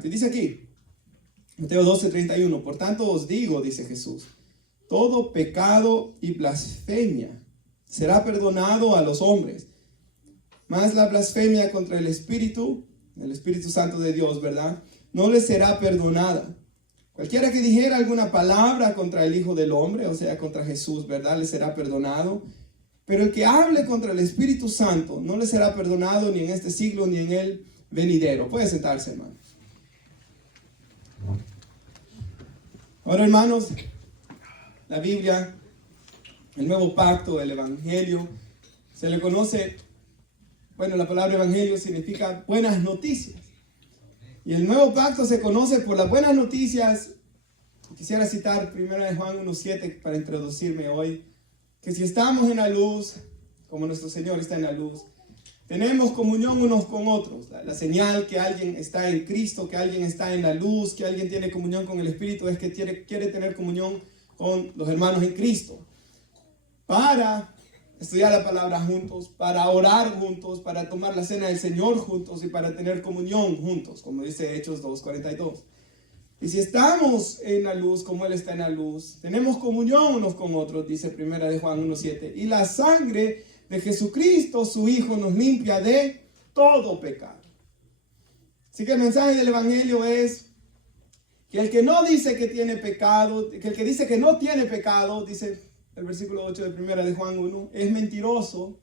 Dice aquí, Mateo 12:31, por tanto os digo, dice Jesús, todo pecado y blasfemia será perdonado a los hombres, mas la blasfemia contra el Espíritu Santo de Dios, ¿verdad?, no les será perdonada. Cualquiera que dijera alguna palabra contra el Hijo del Hombre, o sea, contra Jesús, ¿verdad?, le será perdonado. Pero el que hable contra el Espíritu Santo no le será perdonado ni en este siglo ni en el venidero. Puede sentarse, hermano. Ahora, hermanos, la Biblia, el Nuevo Pacto, el Evangelio, se le conoce, bueno, la palabra Evangelio significa buenas noticias. Y el Nuevo Pacto se conoce por las buenas noticias. Quisiera citar 1 Juan 1:7 para introducirme hoy, que si estamos en la luz, como nuestro Señor está en la luz, tenemos comunión unos con otros. La señal que alguien está en Cristo, que alguien está en la luz, que alguien tiene comunión con el Espíritu, es que quiere tener comunión con los hermanos en Cristo. Para estudiar la palabra juntos, para orar juntos, para tomar la cena del Señor juntos y para tener comunión juntos, como dice Hechos 2:42. Y si estamos en la luz, como Él está en la luz, tenemos comunión unos con otros, dice 1 Juan 1:7. Y la sangre de Jesucristo, su Hijo, nos limpia de todo pecado. Así que el mensaje del Evangelio es que el que no dice que tiene pecado, que el que dice que no tiene pecado, dice el versículo 8 de 1 Juan 1, es mentiroso.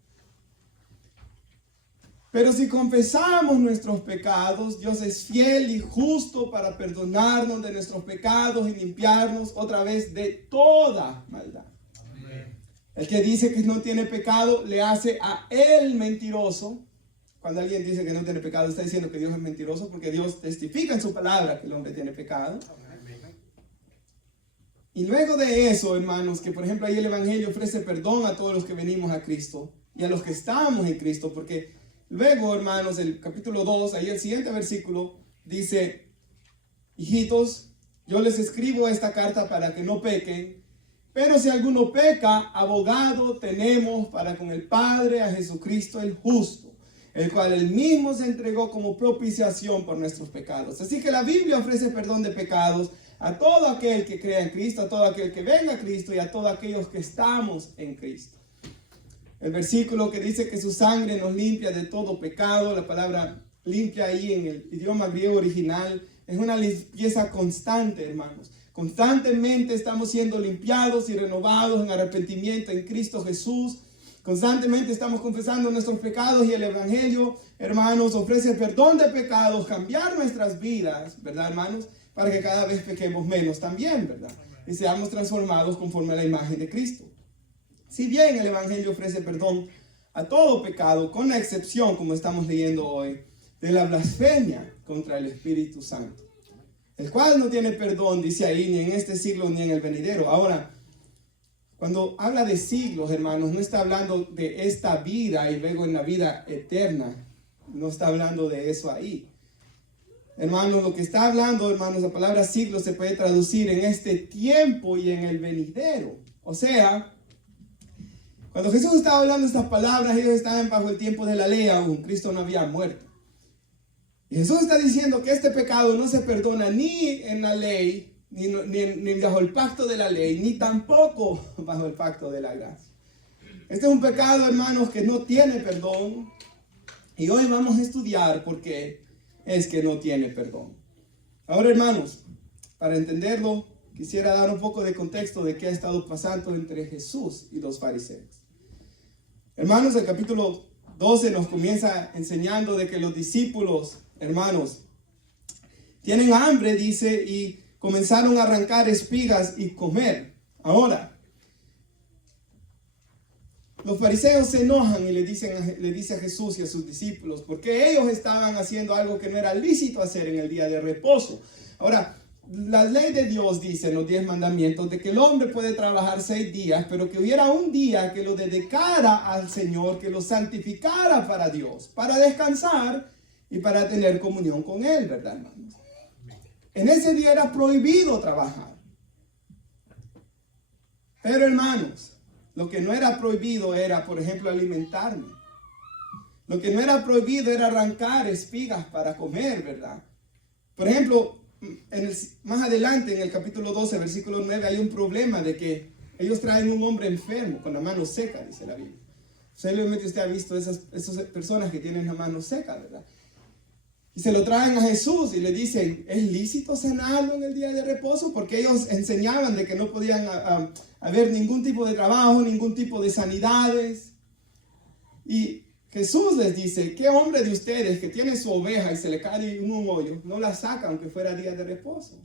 Pero si confesamos nuestros pecados, Dios es fiel y justo para perdonarnos de nuestros pecados y limpiarnos otra vez de toda maldad. Amén. El que dice que no tiene pecado le hace a él mentiroso. Cuando alguien dice que no tiene pecado, está diciendo que Dios es mentiroso, porque Dios testifica en su palabra que el hombre tiene pecado. Amén. Y luego de eso, hermanos, que por ejemplo ahí el Evangelio ofrece perdón a todos los que venimos a Cristo y a los que estamos en Cristo, porque luego, hermanos, el capítulo 2, ahí el siguiente versículo dice: hijitos, yo les escribo esta carta para que no pequen, pero si alguno peca, abogado tenemos para con el Padre, a Jesucristo el justo, el cual él mismo se entregó como propiciación por nuestros pecados. Así que la Biblia ofrece perdón de pecados a todo aquel que crea en Cristo, a todo aquel que venga a Cristo y a todos aquellos que estamos en Cristo. El versículo que dice que su sangre nos limpia de todo pecado, la palabra limpia ahí en el idioma griego original es una limpieza constante, hermanos. Constantemente estamos siendo limpiados y renovados en arrepentimiento en Cristo Jesús. Constantemente estamos confesando nuestros pecados y el Evangelio, hermanos, ofrece perdón de pecados, cambiar nuestras vidas, ¿verdad, hermanos? Para que cada vez pequemos menos también, ¿verdad? Y seamos transformados conforme a la imagen de Cristo. Si bien el Evangelio ofrece perdón a todo pecado, con la excepción, como estamos leyendo hoy, de la blasfemia contra el Espíritu Santo, el cual no tiene perdón, dice ahí, ni en este siglo ni en el venidero. Ahora, cuando habla de siglos, hermanos, no está hablando de esta vida y luego en la vida eterna. No está hablando de eso ahí. Hermanos, lo que está hablando, hermanos, la palabra siglo se puede traducir en este tiempo y en el venidero. O sea, cuando Jesús estaba hablando estas palabras, ellos estaban bajo el tiempo de la ley aún. Cristo no había muerto. Y Jesús está diciendo que este pecado no se perdona ni en la ley, ni bajo el pacto de la ley, ni tampoco bajo el pacto de la gracia. Este es un pecado, hermanos, que no tiene perdón. Y hoy vamos a estudiar por qué es que no tiene perdón. Ahora, hermanos, para entenderlo, quisiera dar un poco de contexto de qué ha estado pasando entre Jesús y los fariseos. Hermanos, el capítulo 12 nos comienza enseñando de que los discípulos, hermanos, tienen hambre, dice, y comenzaron a arrancar espigas y comer. Ahora, los fariseos se enojan y le dice a Jesús y a sus discípulos, porque ellos estaban haciendo algo que no era lícito hacer en el día de reposo. Ahora, la ley de Dios dice en los 10 mandamientos de que el hombre puede trabajar 6 días, pero que hubiera un día que lo dedicara al Señor, que lo santificara para Dios, para descansar y para tener comunión con Él, ¿verdad, hermanos? En ese día era prohibido trabajar. Pero, hermanos, lo que no era prohibido era, por ejemplo, alimentarme. Lo que no era prohibido era arrancar espigas para comer, ¿verdad? Por ejemplo, más adelante en el capítulo 12, versículo 9, hay un problema de que ellos traen un hombre enfermo con la mano seca, dice la Biblia. Seguramente usted ha visto esas personas que tienen la mano seca, ¿verdad? Y se lo traen a Jesús y le dicen, ¿es lícito sanarlo en el día de reposo? Porque ellos enseñaban de que no podían haber ningún tipo de trabajo, ningún tipo de sanidades. Y Jesús les dice, ¿qué hombre de ustedes que tiene su oveja y se le cae en un hoyo, no la saca aunque fuera día de reposo?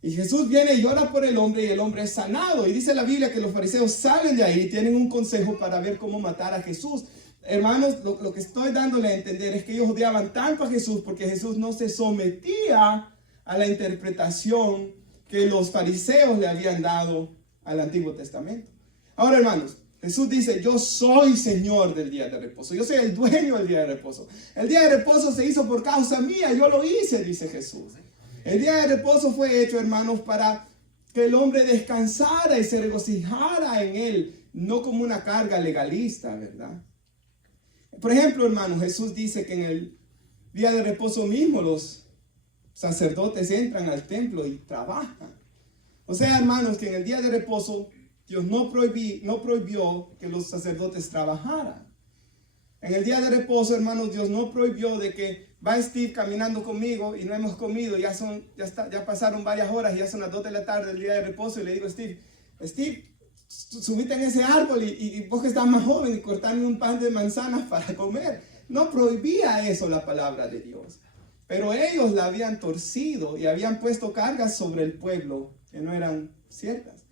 Y Jesús viene y llora por el hombre y el hombre es sanado. Y dice la Biblia que los fariseos salen de ahí y tienen un consejo para ver cómo matar a Jesús. Hermanos, lo que estoy dándole a entender es que ellos odiaban tanto a Jesús porque Jesús no se sometía a la interpretación que los fariseos le habían dado al Antiguo Testamento. Ahora, hermanos, Jesús dice, yo soy Señor del día de reposo. Yo soy el dueño del día de reposo. El día de reposo se hizo por causa mía. Yo lo hice, dice Jesús. El día de reposo fue hecho, hermanos, para que el hombre descansara y se regocijara en él. No como una carga legalista, ¿verdad? Por ejemplo, hermanos, Jesús dice que en el día de reposo mismo los sacerdotes entran al templo y trabajan. O sea, hermanos, que en el día de reposo Dios no prohibió que los sacerdotes trabajaran. En el día de reposo, hermanos, Dios no prohibió de que va Steve caminando conmigo y no hemos comido, ya pasaron varias horas, ya son las 2 de la tarde del día de reposo y le digo, Steve, subite en ese árbol y vos que estás más joven y cortarme un pan de manzanas para comer. No prohibía eso la palabra de Dios. Pero ellos la habían torcido y habían puesto cargas sobre el pueblo que no eran ciertas.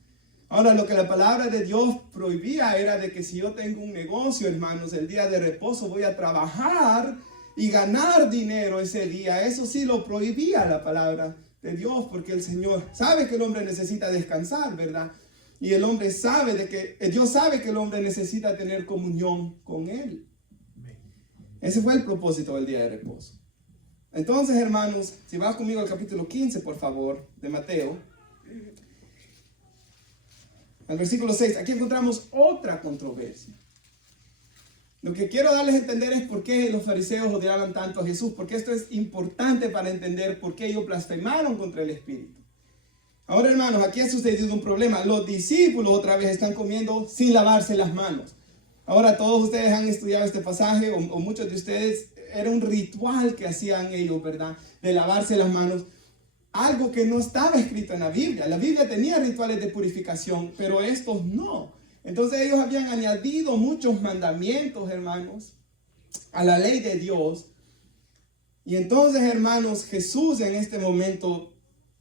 Ahora, lo que la palabra de Dios prohibía era de que si yo tengo un negocio, hermanos, el día de reposo voy a trabajar y ganar dinero ese día. Eso sí lo prohibía la palabra de Dios, porque el Señor sabe que el hombre necesita descansar, ¿verdad? Y el hombre sabe Dios sabe que el hombre necesita tener comunión con Él. Ese fue el propósito del día de reposo. Entonces, hermanos, si vas conmigo al capítulo 15, por favor, de Mateo. Al versículo 6, aquí encontramos otra controversia. Lo que quiero darles a entender es por qué los fariseos odiaban tanto a Jesús, porque esto es importante para entender por qué ellos blasfemaron contra el Espíritu. Ahora, hermanos, aquí ha sucedido un problema. Los discípulos otra vez están comiendo sin lavarse las manos. Ahora, todos ustedes han estudiado este pasaje, o muchos de ustedes, era un ritual que hacían ellos, ¿verdad? De lavarse las manos. Algo que no estaba escrito en la Biblia. La Biblia tenía rituales de purificación, pero estos no. Entonces ellos habían añadido muchos mandamientos, hermanos, a la ley de Dios. Y entonces, hermanos, Jesús en este momento,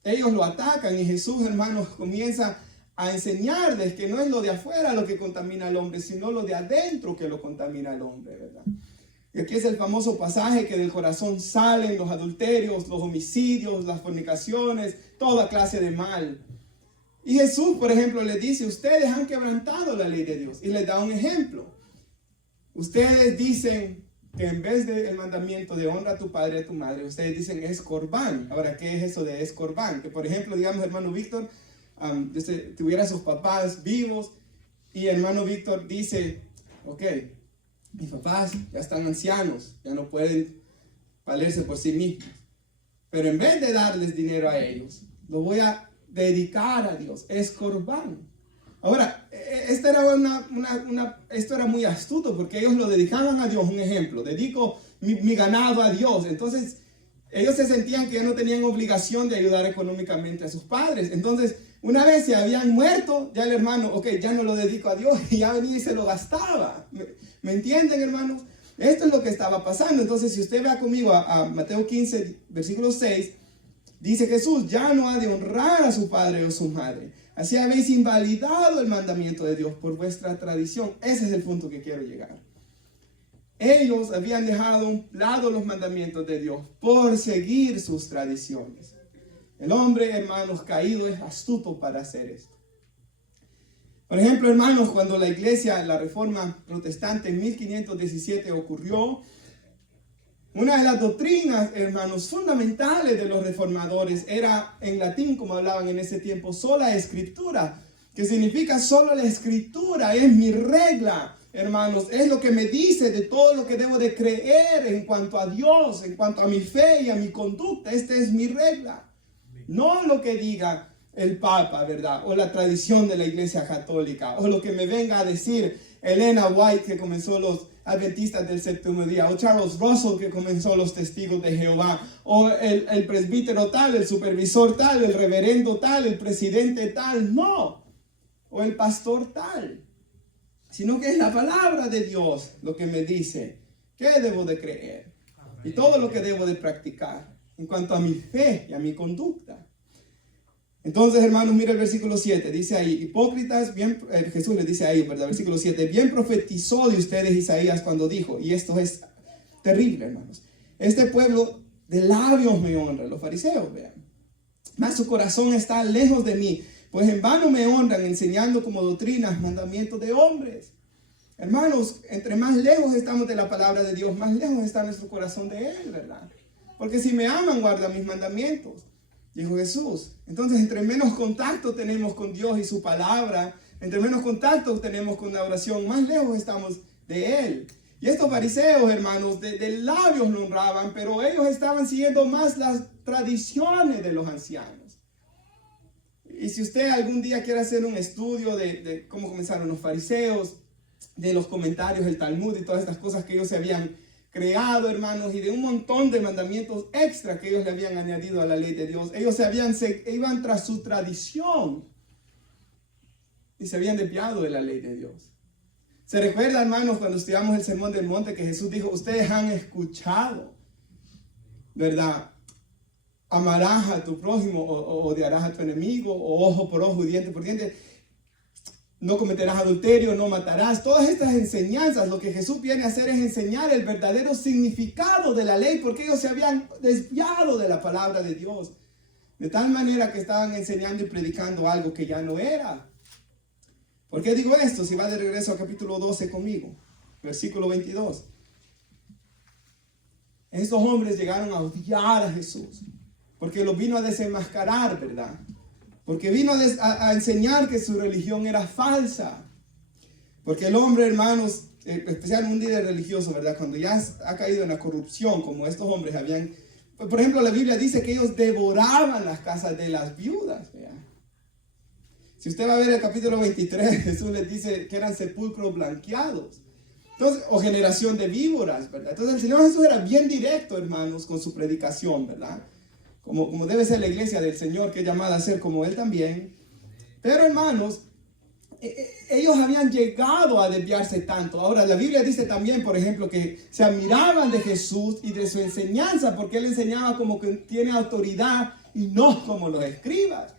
ellos lo atacan y Jesús, hermanos, comienza a enseñarles que no es lo de afuera lo que contamina al hombre, sino lo de adentro que lo contamina al hombre, ¿verdad? Y aquí es el famoso pasaje que del corazón salen los adulterios, los homicidios, las fornicaciones, toda clase de mal. Y Jesús, por ejemplo, les dice, ustedes han quebrantado la ley de Dios. Y les da un ejemplo. Ustedes dicen que en vez del mandamiento de honra a tu padre y a tu madre, ustedes dicen es corbán. Ahora, ¿qué es eso de es corbán? Que por ejemplo, digamos, hermano Víctor, tuviera sus papás vivos y hermano Víctor dice, ok, mis papás ya están ancianos, ya no pueden valerse por sí mismos. Pero en vez de darles dinero a ellos, lo voy a dedicar a Dios. Es corbán. Ahora, esto era muy astuto porque ellos lo dedicaban a Dios. Un ejemplo, dedico mi ganado a Dios. Entonces, ellos se sentían que ya no tenían obligación de ayudar económicamente a sus padres. Entonces, una vez se habían muerto, ya el hermano, ok, ya no lo dedico a Dios, y ya venía y se lo gastaba. ¿Me entienden, hermanos? Esto es lo que estaba pasando. Entonces, si usted va conmigo a Mateo 15, versículo 6, dice Jesús, ya no ha de honrar a su padre o su madre. Así habéis invalidado el mandamiento de Dios por vuestra tradición. Ese es el punto que quiero llegar. Ellos habían dejado a un lado los mandamientos de Dios por seguir sus tradiciones. El hombre, hermanos, caído es astuto para hacer esto. Por ejemplo, hermanos, cuando la iglesia, la reforma protestante en 1517 ocurrió, una de las doctrinas, hermanos, fundamentales de los reformadores era, en latín, como hablaban en ese tiempo, sola escritura, que significa solo la escritura es mi regla hermanos, es lo que me dice de todo lo que debo de creer en cuanto a Dios, en cuanto a mi fe y a mi conducta. Esta es mi regla. No lo que diga el Papa, ¿verdad? O la tradición de la Iglesia Católica, o lo que me venga a decir Elena White, que comenzó los Adventistas del Séptimo Día, o Charles Russell, que comenzó los Testigos de Jehová, o el presbítero tal, el supervisor tal, el reverendo tal, el presidente tal, no, o el pastor tal, sino que es la palabra de Dios lo que me dice qué debo de creer y todo lo que debo de practicar en cuanto a mi fe y a mi conducta. Entonces, hermanos, mira el versículo 7, dice ahí, hipócritas, Jesús les dice ahí, ¿verdad? Versículo 7, bien profetizó de ustedes Isaías cuando dijo, y esto es terrible, hermanos, este pueblo de labios me honra, los fariseos, vean, mas su corazón está lejos de mí, pues en vano me honran enseñando como doctrinas mandamientos de hombres. Hermanos, entre más lejos estamos de la palabra de Dios, más lejos está nuestro corazón de Él, ¿verdad? Porque si me aman, guardan mis mandamientos, dijo Jesús. Entonces, entre menos contacto tenemos con Dios y su palabra, entre menos contacto tenemos con la oración, más lejos estamos de Él. Y estos fariseos, hermanos, de labios lo honraban, pero ellos estaban siguiendo más las tradiciones de los ancianos. Y si usted algún día quiere hacer un estudio de cómo comenzaron los fariseos, de los comentarios del Talmud y todas estas cosas que ellos se habían creado, hermanos, y de un montón de mandamientos extra que ellos le habían añadido a la ley de Dios. Ellos iban tras su tradición y se habían desviado de la ley de Dios. Se recuerda, hermanos, cuando estudiamos el Sermón del Monte, que Jesús dijo, ustedes han escuchado, ¿verdad? Amarás a tu prójimo o odiarás a tu enemigo, o ojo por ojo y diente por diente. No cometerás adulterio, no matarás. Todas estas enseñanzas, lo que Jesús viene a hacer es enseñar el verdadero significado de la ley, porque ellos se habían desviado de la palabra de Dios. De tal manera que estaban enseñando y predicando algo que ya no era. ¿Por qué digo esto? Si va de regreso al capítulo 12 conmigo, versículo 22. Estos hombres llegaron a odiar a Jesús, porque lo vino a desenmascarar, ¿verdad? Porque vino a enseñar que su religión era falsa. Porque el hombre, hermanos, especialmente un líder religioso, ¿verdad? Cuando ya ha caído en la corrupción, como estos hombres habían... Por ejemplo, la Biblia dice que ellos devoraban las casas de las viudas, ¿verdad? Si usted va a ver el capítulo 23, Jesús les dice que eran sepulcros blanqueados. Entonces, o generación de víboras, ¿verdad? Entonces el Señor Jesús era bien directo, hermanos, con su predicación, ¿verdad? Como debe ser la iglesia del Señor, que es llamada a ser como Él también. Pero, hermanos, ellos habían llegado a desviarse tanto. Ahora, la Biblia dice también, por ejemplo, que se admiraban de Jesús y de su enseñanza, porque Él enseñaba como que tiene autoridad y no como los escribas.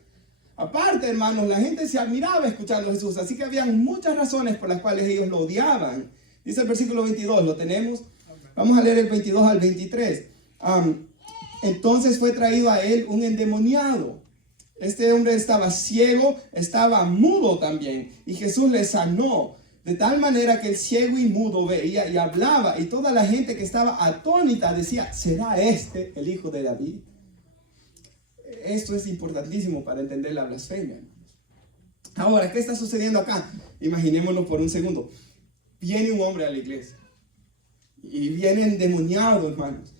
Aparte, hermanos, la gente se admiraba escuchando a Jesús, así que habían muchas razones por las cuales ellos lo odiaban. Dice el versículo 22, ¿lo tenemos? Vamos a leer el 22 al 23. Entonces fue traído a él un endemoniado. Este hombre estaba ciego, estaba mudo también, y Jesús le sanó, de tal manera que el ciego y mudo veía y hablaba, y toda la gente que estaba atónita decía, ¿será este el hijo de David? Esto es importantísimo para entender la blasfemia. Ahora, ¿qué está sucediendo acá? Imaginémonos por un segundo. Viene un hombre a la iglesia, y viene endemoniado, hermanos,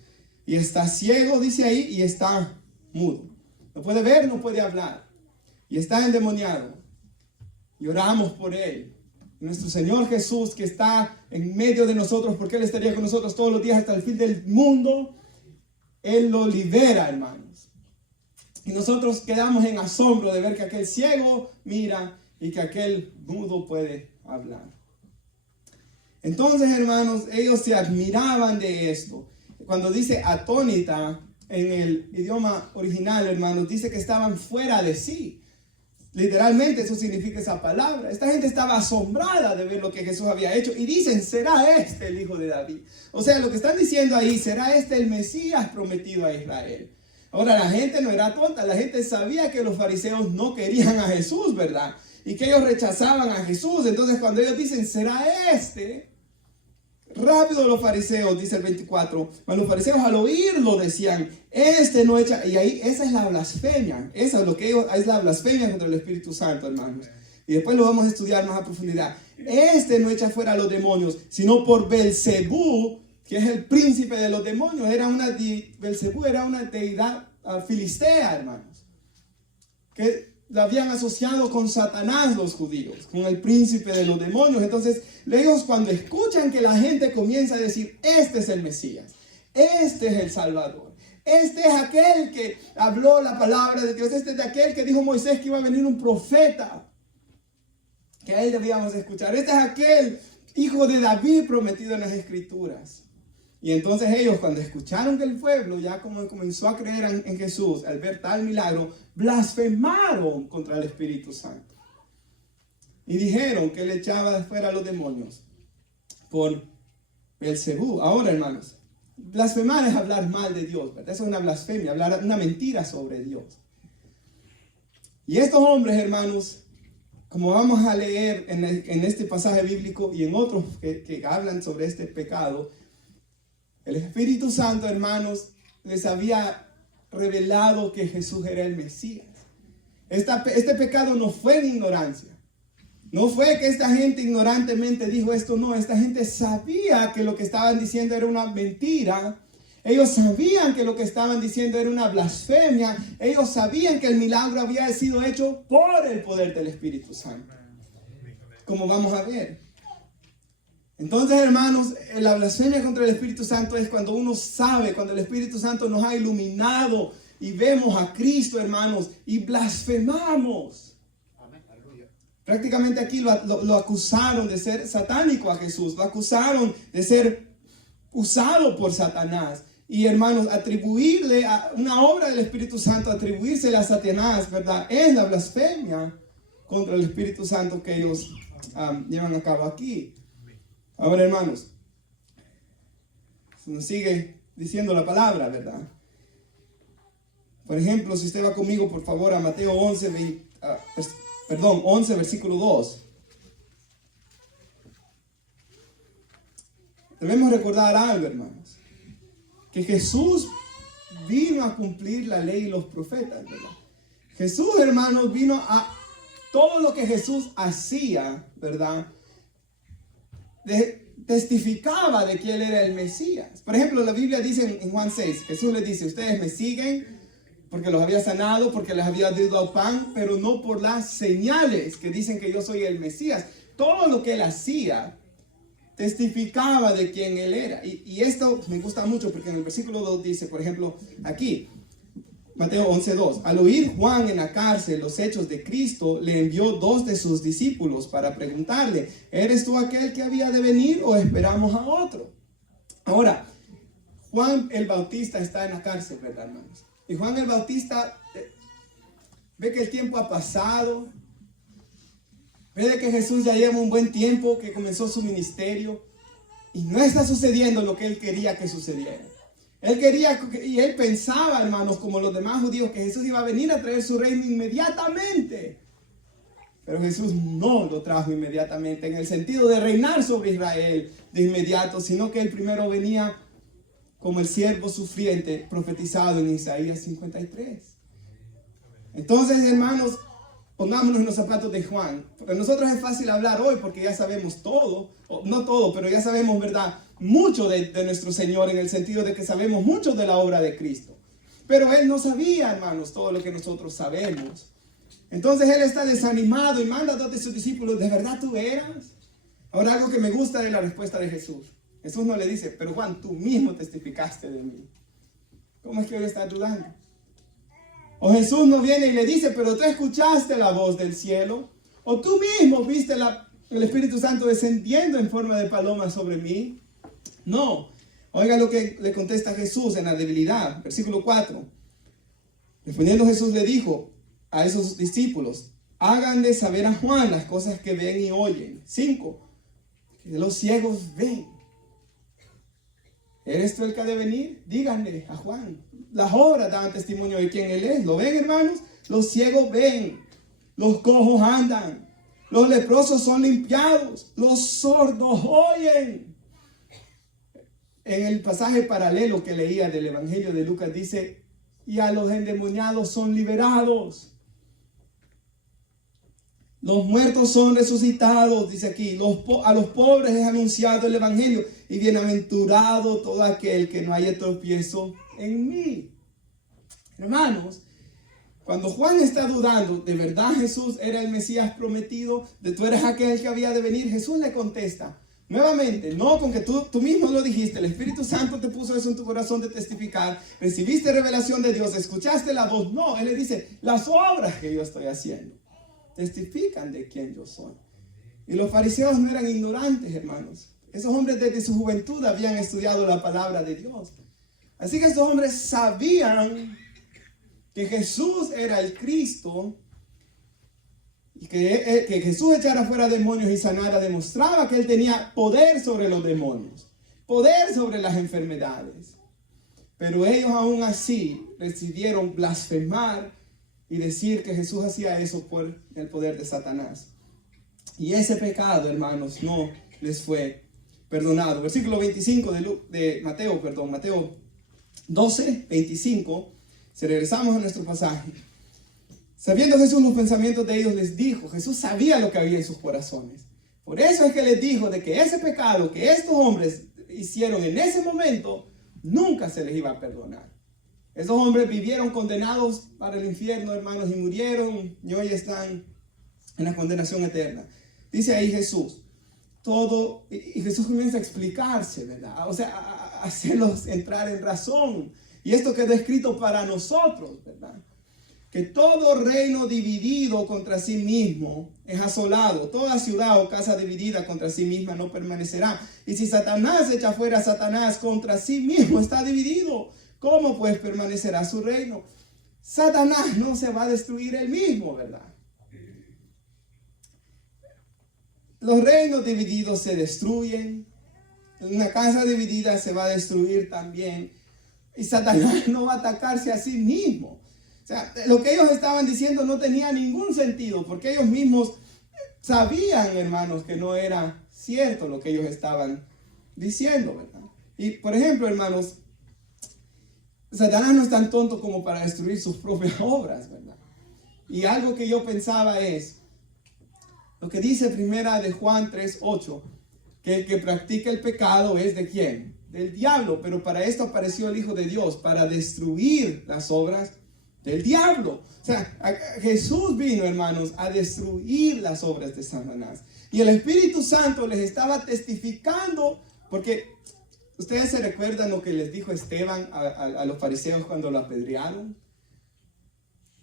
y está ciego, dice ahí, y está mudo. No puede ver, no puede hablar. Y está endemoniado. Y oramos por él. Nuestro Señor Jesús, que está en medio de nosotros, porque Él estaría con nosotros todos los días hasta el fin del mundo, Él lo libera, hermanos. Y nosotros quedamos en asombro de ver que aquel ciego mira y que aquel mudo puede hablar. Entonces, hermanos, ellos se admiraban de esto. Cuando dice atónita en el idioma original, hermanos, dice que estaban fuera de sí. Literalmente eso significa esa palabra. Esta gente estaba asombrada de ver lo que Jesús había hecho y dicen, ¿será este el hijo de David? O sea, lo que están diciendo ahí, ¿será este el Mesías prometido a Israel? Ahora, la gente no era tonta, la gente sabía que los fariseos no querían a Jesús, ¿verdad? Y que ellos rechazaban a Jesús. Entonces, cuando ellos dicen, ¿será este? Rápido los fariseos, dice el 24, cuando los fariseos al oírlo decían, este no echa, y ahí esa es la blasfemia, esa es lo que ellos, es la blasfemia contra el Espíritu Santo, hermanos. Y después lo vamos a estudiar más a profundidad. Este no echa fuera a los demonios, sino por Belcebú, que es el príncipe de los demonios. Belcebú era una deidad filistea, hermanos, que la habían asociado con Satanás los judíos, con el príncipe de los demonios. Entonces, ellos cuando escuchan que la gente comienza a decir, este es el Mesías, este es el Salvador, este es aquel que habló la palabra de Dios, este es de aquel que dijo Moisés que iba a venir un profeta, que a él debíamos escuchar, este es aquel hijo de David prometido en las Escrituras. Y entonces ellos, cuando escucharon que el pueblo ya comenzó a creer en Jesús, al ver tal milagro, blasfemaron contra el Espíritu Santo. Y dijeron que él echaba fuera a los demonios por Belcebú. Ahora, hermanos, blasfemar es hablar mal de Dios, ¿verdad? Eso es una blasfemia, hablar una mentira sobre Dios. Y estos hombres, hermanos, como vamos a leer en este pasaje bíblico y en otros que hablan sobre este pecado, el Espíritu Santo, hermanos, les había revelado que Jesús era el Mesías. Este pecado no fue en ignorancia. No fue que esta gente ignorantemente dijo esto, no. Esta gente sabía que lo que estaban diciendo era una mentira. Ellos sabían que lo que estaban diciendo era una blasfemia. Ellos sabían que el milagro había sido hecho por el poder del Espíritu Santo, como vamos a ver. Entonces, hermanos, la blasfemia contra el Espíritu Santo es cuando uno sabe, cuando el Espíritu Santo nos ha iluminado y vemos a Cristo, hermanos, y blasfemamos. Prácticamente aquí lo acusaron de ser satánico a Jesús, lo acusaron de ser usado por Satanás. Y, hermanos, atribuirle a una obra del Espíritu Santo, atribuírsela a Satanás, ¿verdad? Es la blasfemia contra el Espíritu Santo que ellos llevan a cabo aquí. Ahora, hermanos, nos sigue diciendo la palabra, ¿verdad? Por ejemplo, si usted va conmigo, por favor, a Mateo 11, versículo 2. Debemos recordar algo, hermanos, que Jesús vino a cumplir la ley y los profetas, ¿verdad? Jesús, hermanos, vino a todo lo que Jesús hacía, ¿verdad? Testificaba de que él era el Mesías. Por ejemplo, la Biblia dice en Juan 6, Jesús les dice, ustedes me siguen porque los había sanado, porque les había dado pan, pero no por las señales que dicen que yo soy el Mesías. Todo lo que él hacía testificaba de quién él era. Y esto me gusta mucho porque en el versículo 2 dice, por ejemplo, aquí, Mateo 11:2, al oír Juan en la cárcel los hechos de Cristo, le envió 2 de sus discípulos para preguntarle, ¿eres tú aquel que había de venir o esperamos a otro? Ahora, Juan el Bautista está en la cárcel, ¿verdad, hermanos? Y Juan el Bautista ve que el tiempo ha pasado, ve que Jesús ya lleva un buen tiempo que comenzó su ministerio y no está sucediendo lo que él quería que sucediera. Él quería y él pensaba, hermanos, como los demás judíos, que Jesús iba a venir a traer su reino inmediatamente. Pero Jesús no lo trajo inmediatamente en el sentido de reinar sobre Israel de inmediato, sino que él primero venía como el siervo sufriente profetizado en Isaías 53. Entonces, hermanos, pongámonos en los zapatos de Juan. Para nosotros es fácil hablar hoy porque ya sabemos todo, no todo, pero ya sabemos, ¿verdad?, mucho de nuestro Señor, en el sentido de que sabemos mucho de la obra de Cristo. Pero él no sabía, hermanos, todo lo que nosotros sabemos. Entonces él está desanimado y manda a 2 de sus discípulos, ¿de verdad tú eras? Ahora, algo que me gusta de la respuesta de Jesús. Jesús no le dice, pero Juan, tú mismo testificaste de mí. ¿Cómo es que hoy estás dudando? O Jesús no viene y le dice, pero tú escuchaste la voz del cielo. O tú mismo viste el Espíritu Santo descendiendo en forma de paloma sobre mí. No. Oiga lo que le contesta Jesús en la debilidad. Versículo 4. Respondiendo Jesús le dijo a esos discípulos, háganle saber a Juan las cosas que ven y oyen. 5. Que los ciegos ven. ¿Eres tú el que ha de venir? Díganle a Juan. Las obras dan testimonio de quién él es. ¿Lo ven, hermanos? Los ciegos ven. Los cojos andan. Los leprosos son limpiados. Los sordos oyen. En el pasaje paralelo que leía del Evangelio de Lucas dice, y a los endemoniados son liberados. Los muertos son resucitados, dice aquí. A los pobres es anunciado el evangelio. Y bienaventurado todo aquel que no haya tropiezo en mí. Hermanos, cuando Juan está dudando, ¿de verdad Jesús era el Mesías prometido? ¿De tú eres aquel que había de venir? Jesús le contesta, nuevamente, no con que tú mismo lo dijiste, el Espíritu Santo te puso eso en tu corazón de testificar, recibiste revelación de Dios, escuchaste la voz. No, Él le dice, las obras que yo estoy haciendo testifican de quién yo soy. Y los fariseos no eran ignorantes, hermanos. Esos hombres desde su juventud habían estudiado la palabra de Dios. Así que esos hombres sabían que Jesús era el Cristo y que Jesús echara fuera demonios y sanara, demostraba que Él tenía poder sobre los demonios, poder sobre las enfermedades. Pero ellos aún así decidieron blasfemar y decir que Jesús hacía eso por el poder de Satanás. Y ese pecado, hermanos, no les fue perdonado. Versículo 25 de Mateo 12, 25. Si regresamos a nuestro pasaje, sabiendo Jesús los pensamientos de ellos, les dijo, Jesús sabía lo que había en sus corazones. Por eso es que les dijo de que ese pecado que estos hombres hicieron en ese momento, nunca se les iba a perdonar. Esos hombres vivieron condenados para el infierno, hermanos, y murieron, y hoy están en la condenación eterna. Dice ahí Jesús, y Jesús comienza a explicarse, ¿verdad? O sea, a hacerlos entrar en razón. Y esto quedó escrito para nosotros, ¿verdad? Que todo reino dividido contra sí mismo es asolado. Toda ciudad o casa dividida contra sí misma no permanecerá. Y si Satanás echa fuera a Satanás, contra sí mismo está dividido. ¿Cómo pues permanecerá su reino? Satanás no se va a destruir él mismo, ¿verdad? Los reinos divididos se destruyen. Una casa dividida se va a destruir también. Y Satanás no va a atacarse a sí mismo. O sea, lo que ellos estaban diciendo no tenía ningún sentido, porque ellos mismos sabían, hermanos, que no era cierto lo que ellos estaban diciendo, ¿verdad? Y, por ejemplo, hermanos, Satanás no es tan tonto como para destruir sus propias obras, ¿verdad? Y algo que yo pensaba es, lo que dice primera de Juan 3:8, que el que practica el pecado es ¿de quién? Del diablo, pero para esto apareció el Hijo de Dios, para destruir las obras del diablo. O sea, Jesús vino, hermanos, a destruir las obras de Satanás. Y el Espíritu Santo les estaba testificando, porque ustedes se recuerdan lo que les dijo Esteban a los fariseos cuando lo apedrearon.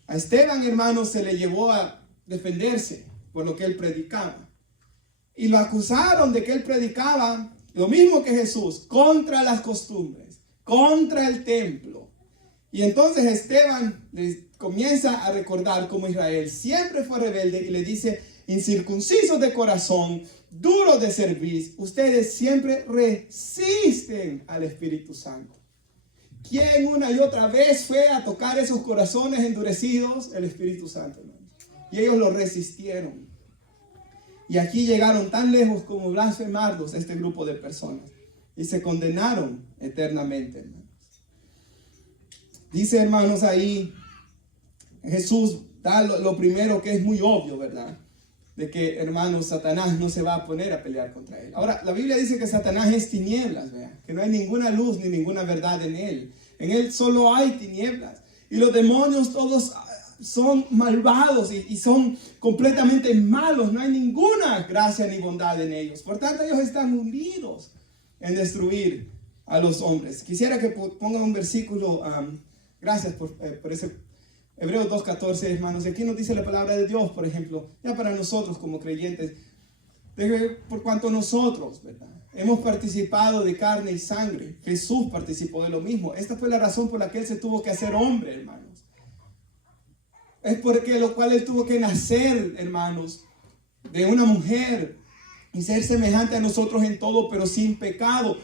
A Esteban, hermanos, se le llevó a defenderse por lo que él predicaba. Y lo acusaron de que él predicaba lo mismo que Jesús, contra las costumbres, contra el templo. Y entonces Esteban les comienza a recordar cómo Israel siempre fue rebelde y le dice, incircuncisos de corazón, duros de cerviz, ustedes siempre resisten al Espíritu Santo. ¿Quién una y otra vez fue a tocar esos corazones endurecidos? El Espíritu Santo, hermanos. Y ellos lo resistieron. Y aquí llegaron tan lejos como blasfemarlos este grupo de personas. Y se condenaron eternamente, hermanos. Dice, hermanos, ahí Jesús da lo primero que es muy obvio, ¿verdad? De que, hermanos, Satanás no se va a poner a pelear contra él. Ahora, la Biblia dice que Satanás es tinieblas, ¿verdad? Que no hay ninguna luz ni ninguna verdad en él. En él solo hay tinieblas. Y los demonios todos son malvados y son completamente malos. No hay ninguna gracia ni bondad en ellos. Por tanto, ellos están unidos en destruir a los hombres. Quisiera que pongan un versículo. Gracias por ese Hebreos 2:14, hermanos. Aquí nos dice la palabra de Dios, por ejemplo, ya para nosotros como creyentes, por cuanto nosotros, ¿verdad?, hemos participado de carne y sangre. Jesús participó de lo mismo. Esta fue la razón por la que Él se tuvo que hacer hombre, hermanos. Es porque lo cual Él tuvo que nacer, hermanos, de una mujer y ser semejante a nosotros en todo, pero sin pecado,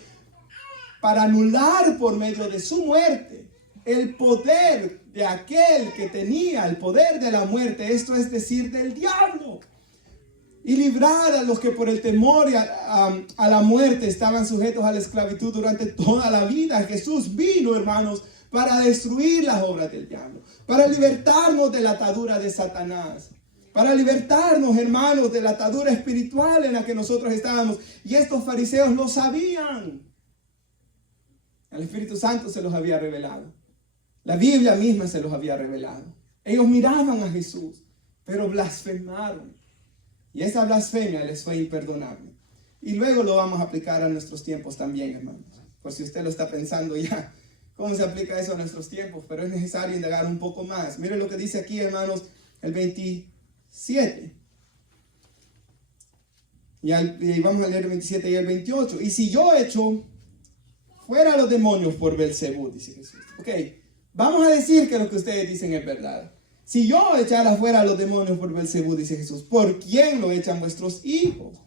para anular por medio de su muerte el poder de aquel que tenía el poder de la muerte, esto es decir, del diablo, y librar a los que por el temor a la muerte estaban sujetos a la esclavitud durante toda la vida. Jesús vino, hermanos, para destruir las obras del diablo, para libertarnos de la atadura de Satanás, para libertarnos, hermanos, de la atadura espiritual en la que nosotros estábamos. Y estos fariseos lo sabían. El Espíritu Santo se los había revelado. La Biblia misma se los había revelado. Ellos miraban a Jesús, pero blasfemaron. Y esa blasfemia les fue imperdonable. Y luego lo vamos a aplicar a nuestros tiempos también, hermanos. Por si usted lo está pensando ya, ¿cómo se aplica eso a nuestros tiempos? Pero es necesario indagar un poco más. Miren lo que dice aquí, hermanos, el 27. Y vamos a leer el 27 y el 28. Y si yo echo fuera los demonios por Belcebú, dice Jesús. Ok, vamos a decir que lo que ustedes dicen es verdad. Si yo echara fuera los demonios por Belcebú, dice Jesús, ¿por quién lo echan vuestros hijos?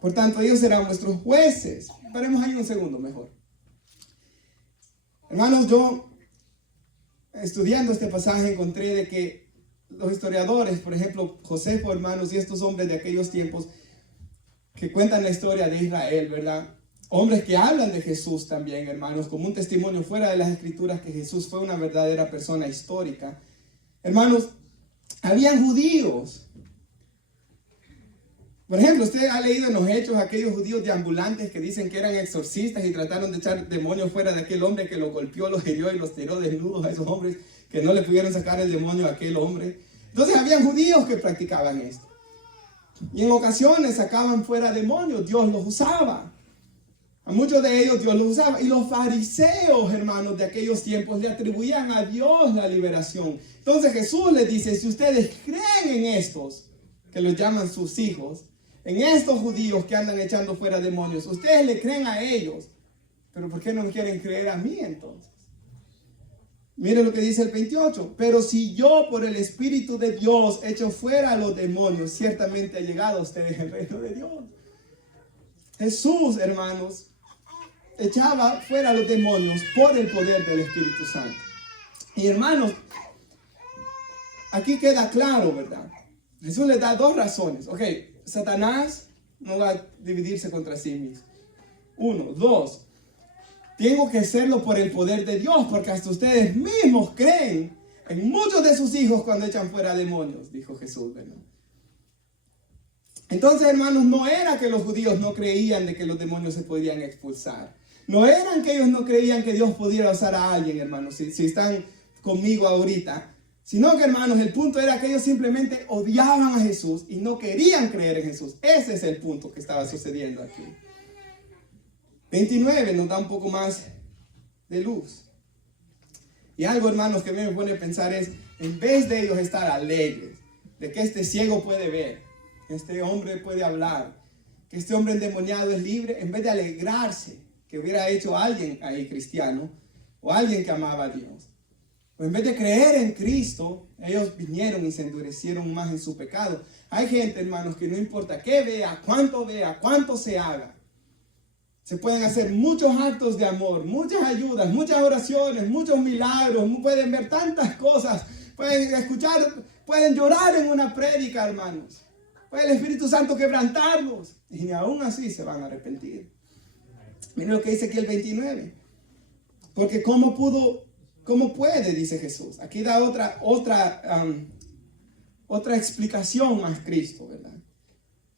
Por tanto, ellos serán vuestros jueces. Paremos ahí un segundo mejor. Hermanos, yo estudiando este pasaje encontré de que los historiadores, por ejemplo, Josefo, hermanos, y estos hombres de aquellos tiempos que cuentan la historia de Israel, ¿verdad? Hombres que hablan de Jesús también, hermanos, como un testimonio fuera de las escrituras que Jesús fue una verdadera persona histórica. Hermanos, habían judíos. Por ejemplo, usted ha leído en los Hechos aquellos judíos deambulantes que dicen que eran exorcistas y trataron de echar demonios fuera de aquel hombre que lo golpeó, los hirió y los tiró desnudos a esos hombres que no le pudieron sacar el demonio a aquel hombre. Entonces habían judíos que practicaban esto. Y en ocasiones sacaban fuera demonios, Dios los usaba. A muchos de ellos Dios los usaba. Y los fariseos, hermanos, de aquellos tiempos le atribuían a Dios la liberación. Entonces Jesús les dice, si ustedes creen en estos, que los llaman sus hijos, en estos judíos que andan echando fuera demonios, ustedes le creen a ellos, pero ¿por qué no me quieren creer a mí entonces? Miren lo que dice el 28. Pero si yo por el Espíritu de Dios echo fuera a los demonios, ciertamente ha llegado a ustedes el reino de Dios. Jesús, hermanos, echaba fuera a los demonios por el poder del Espíritu Santo. Y hermanos, aquí queda claro, ¿verdad? Jesús les da dos razones. Ok, Satanás no va a dividirse contra sí mismo. 1, 2. Tengo que hacerlo por el poder de Dios, porque hasta ustedes mismos creen en muchos de sus hijos cuando echan fuera demonios, dijo Jesús, ¿verdad? Entonces, hermanos, no era que los judíos no creían de que los demonios se podían expulsar. No eran que ellos no creían que Dios pudiera usar a alguien, hermanos, si están conmigo ahorita. Sino que, hermanos, el punto era que ellos simplemente odiaban a Jesús y no querían creer en Jesús. Ese es el punto que estaba sucediendo aquí. 29 nos da un poco más de luz. Y algo, hermanos, que me pone a pensar es, en vez de ellos estar alegres, de que este ciego puede ver, que este hombre puede hablar, que este hombre endemoniado es libre, en vez de alegrarse, que hubiera hecho alguien ahí cristiano, o alguien que amaba a Dios, o en vez de creer en Cristo, ellos vinieron y se endurecieron más en su pecado. Hay gente, hermanos, que no importa qué vea, cuánto se haga, se pueden hacer muchos actos de amor, muchas ayudas, muchas oraciones, muchos milagros, pueden ver tantas cosas, pueden escuchar, pueden llorar en una prédica, hermanos. Puede el Espíritu Santo quebrantarlos y aún así se van a arrepentir. Miren lo que dice aquí el 29. Porque ¿cómo puede? Dice Jesús. Aquí da otra explicación más Cristo, ¿verdad?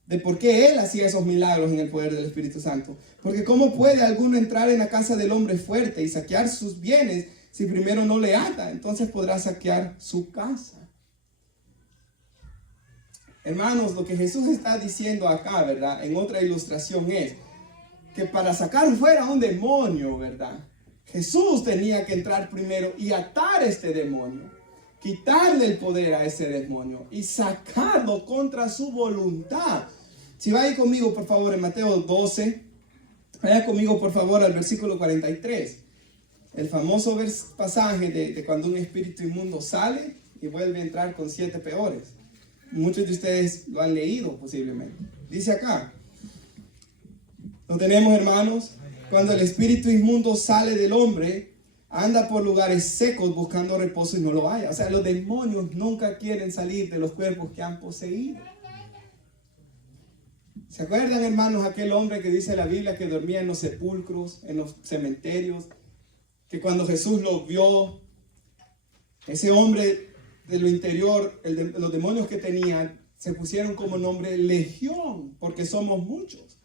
De por qué Él hacía esos milagros en el poder del Espíritu Santo. Porque ¿cómo puede alguno entrar en la casa del hombre fuerte y saquear sus bienes si primero no le ata? Entonces podrá saquear su casa. Hermanos, lo que Jesús está diciendo acá, ¿verdad? En otra ilustración es que para sacar fuera un demonio, ¿verdad? Jesús tenía que entrar primero y atar este demonio. Quitarle el poder a ese demonio y sacarlo contra su voluntad. Si va ahí conmigo, por favor, en Mateo 12, vaya conmigo, por favor, al versículo 43. El famoso pasaje de cuando un espíritu inmundo sale y vuelve a entrar con 7 peores. Muchos de ustedes lo han leído posiblemente. Dice acá, lo tenemos, hermanos, cuando el espíritu inmundo sale del hombre, anda por lugares secos buscando reposo y no lo halla. O sea, los demonios nunca quieren salir de los cuerpos que han poseído. ¿Se acuerdan, hermanos, aquel hombre que dice la Biblia que dormía en los sepulcros, en los cementerios? Que cuando Jesús lo vio, ese hombre de lo interior, los demonios que tenían, se pusieron como nombre legión, porque somos muchos.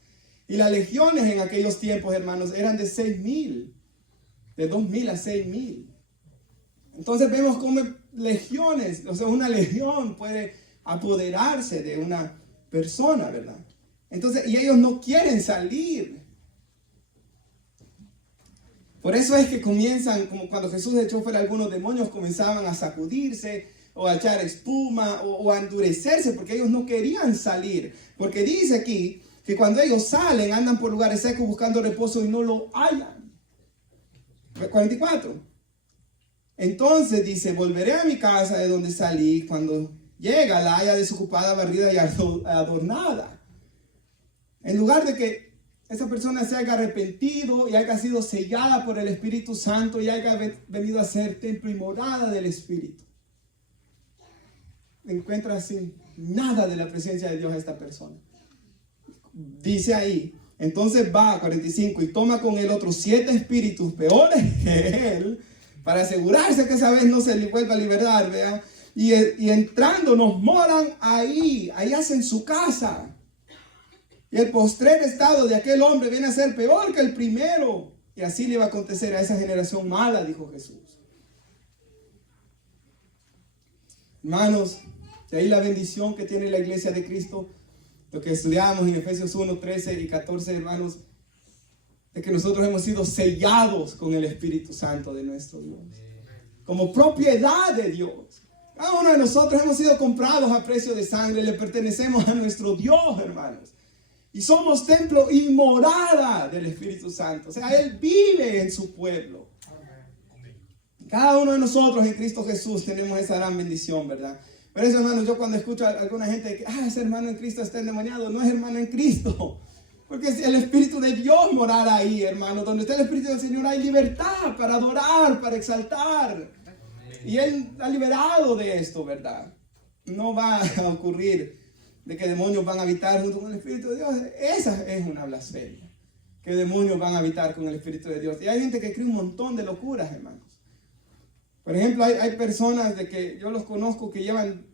Y las legiones en aquellos tiempos, hermanos, eran de 6,000, de 2,000 a 6,000. Entonces vemos cómo legiones, o sea, una legión puede apoderarse de una persona, ¿verdad? Entonces, y ellos no quieren salir. Por eso es que comienzan, como cuando Jesús echó fuera algunos demonios, comenzaban a sacudirse o a echar espuma o a endurecerse porque ellos no querían salir. Porque dice aquí que cuando ellos salen andan por lugares secos buscando reposo y no lo hallan. 44. Entonces dice, volveré a mi casa de donde salí, cuando llega la haya desocupada, barrida y adornada. En lugar de que esa persona se haya arrepentido y haya sido sellada por el Espíritu Santo y haya venido a ser templo y morada del Espíritu, encuentra así nada de la presencia de Dios a esta persona. Dice ahí, entonces va, 45, y toma con él otros 7 espíritus peores que él, para asegurarse que esa vez no se le vuelva a liberar, ¿vea? Y entrando nos moran ahí hacen su casa. Y el postrer estado de aquel hombre viene a ser peor que el primero. Y así le va a acontecer a esa generación mala, dijo Jesús. Hermanos, de ahí la bendición que tiene la iglesia de Cristo, lo que estudiamos en Efesios 1, 13 y 14, hermanos, de que nosotros hemos sido sellados con el Espíritu Santo de nuestro Dios, como propiedad de Dios. Cada uno de nosotros hemos sido comprados a precio de sangre, le pertenecemos a nuestro Dios, hermanos. Y somos templo y morada del Espíritu Santo. O sea, Él vive en su pueblo. Cada uno de nosotros en Cristo Jesús tenemos esa gran bendición, ¿verdad? Por eso, hermanos, yo cuando escucho a alguna gente que ese hermano en Cristo está endemoniado, no es hermano en Cristo. Porque si el Espíritu de Dios morara ahí, hermano, donde está el Espíritu del Señor hay libertad para adorar, para exaltar. Y Él ha liberado de esto, ¿verdad? No va a ocurrir de que demonios van a habitar junto con el Espíritu de Dios. Esa es una blasfemia, que demonios van a habitar con el Espíritu de Dios. Y hay gente que cree un montón de locuras, hermanos. Por ejemplo, hay personas de que yo los conozco que llevan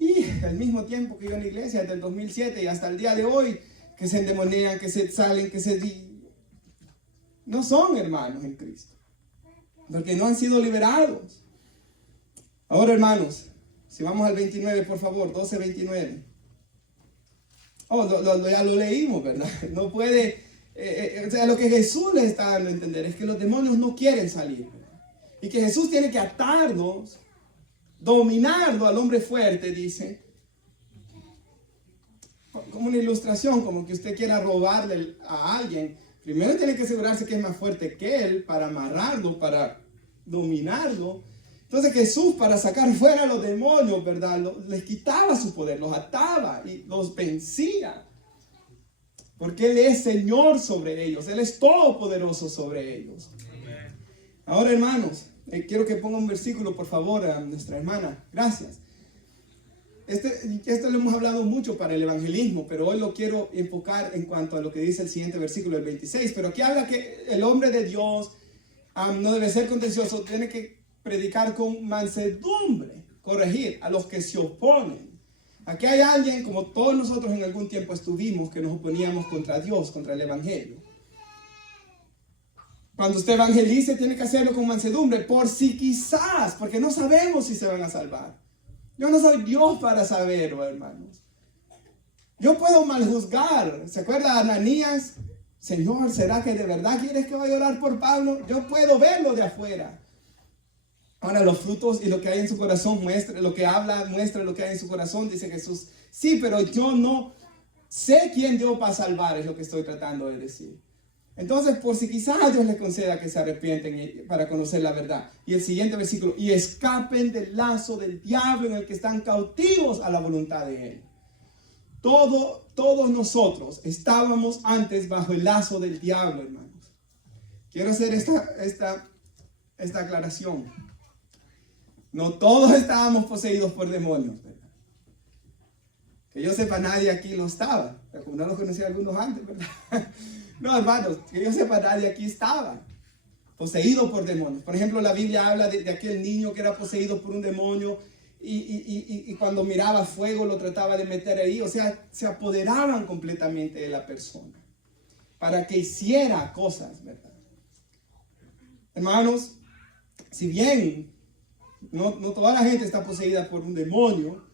el mismo tiempo que yo en la iglesia, desde el 2007 y hasta el día de hoy, que se endemonian, que se salen, no son hermanos en Cristo, porque no han sido liberados. Ahora, hermanos, si vamos al 29, por favor, 12:29. Ya lo leímos, ¿verdad? No puede, o sea, lo que Jesús les está dando a entender es que los demonios no quieren salir, ¿verdad? Y que Jesús tiene que atarlos, dominarlo al hombre fuerte, dice. Como una ilustración, como que usted quiera robarle a alguien. Primero tiene que asegurarse que es más fuerte que él para amarrarlo, para dominarlo. Entonces Jesús, para sacar fuera a los demonios, ¿verdad? Les quitaba su poder, los ataba y los vencía. Porque Él es Señor sobre ellos. Él es todopoderoso sobre ellos. Amen. Ahora, hermanos, quiero que ponga un versículo, por favor, a nuestra hermana. Gracias. Esto lo hemos hablado mucho para el evangelismo, pero hoy lo quiero enfocar en cuanto a lo que dice el siguiente versículo, el 26. Pero aquí habla que el hombre de Dios no debe ser contencioso, tiene que predicar con mansedumbre, corregir a los que se oponen. Aquí hay alguien, como todos nosotros en algún tiempo estuvimos, que nos oponíamos contra Dios, contra el evangelio. Cuando usted evangelice, tiene que hacerlo con mansedumbre, por si quizás, porque no sabemos si se van a salvar. Yo no soy Dios para saberlo, hermanos. Yo puedo maljuzgar. ¿Se acuerda de Ananías? Señor, ¿será que de verdad quieres que vaya a orar por Pablo? Yo puedo verlo de afuera. Ahora los frutos y lo que hay en su corazón muestra, lo que habla muestra lo que hay en su corazón, dice Jesús. Sí, pero yo no sé quién Dios va a salvar, es lo que estoy tratando de decir. Entonces, por si quizás Dios les conceda que se arrepienten para conocer la verdad. Y el siguiente versículo, y escapen del lazo del diablo en el que están cautivos a la voluntad de Él. Todos nosotros estábamos antes bajo el lazo del diablo, hermanos. Quiero hacer esta aclaración. No todos estábamos poseídos por demonios, ¿verdad? Que yo sepa, nadie aquí lo estaba. Pero como no los conocía algunos antes, ¿verdad? No, hermanos, que yo sepa, nadie aquí estaba poseído por demonios. Por ejemplo, la Biblia habla de aquel niño que era poseído por un demonio y cuando miraba fuego lo trataba de meter ahí. O sea, se apoderaban completamente de la persona para que hiciera cosas, ¿verdad? Hermanos, si bien no toda la gente está poseída por un demonio,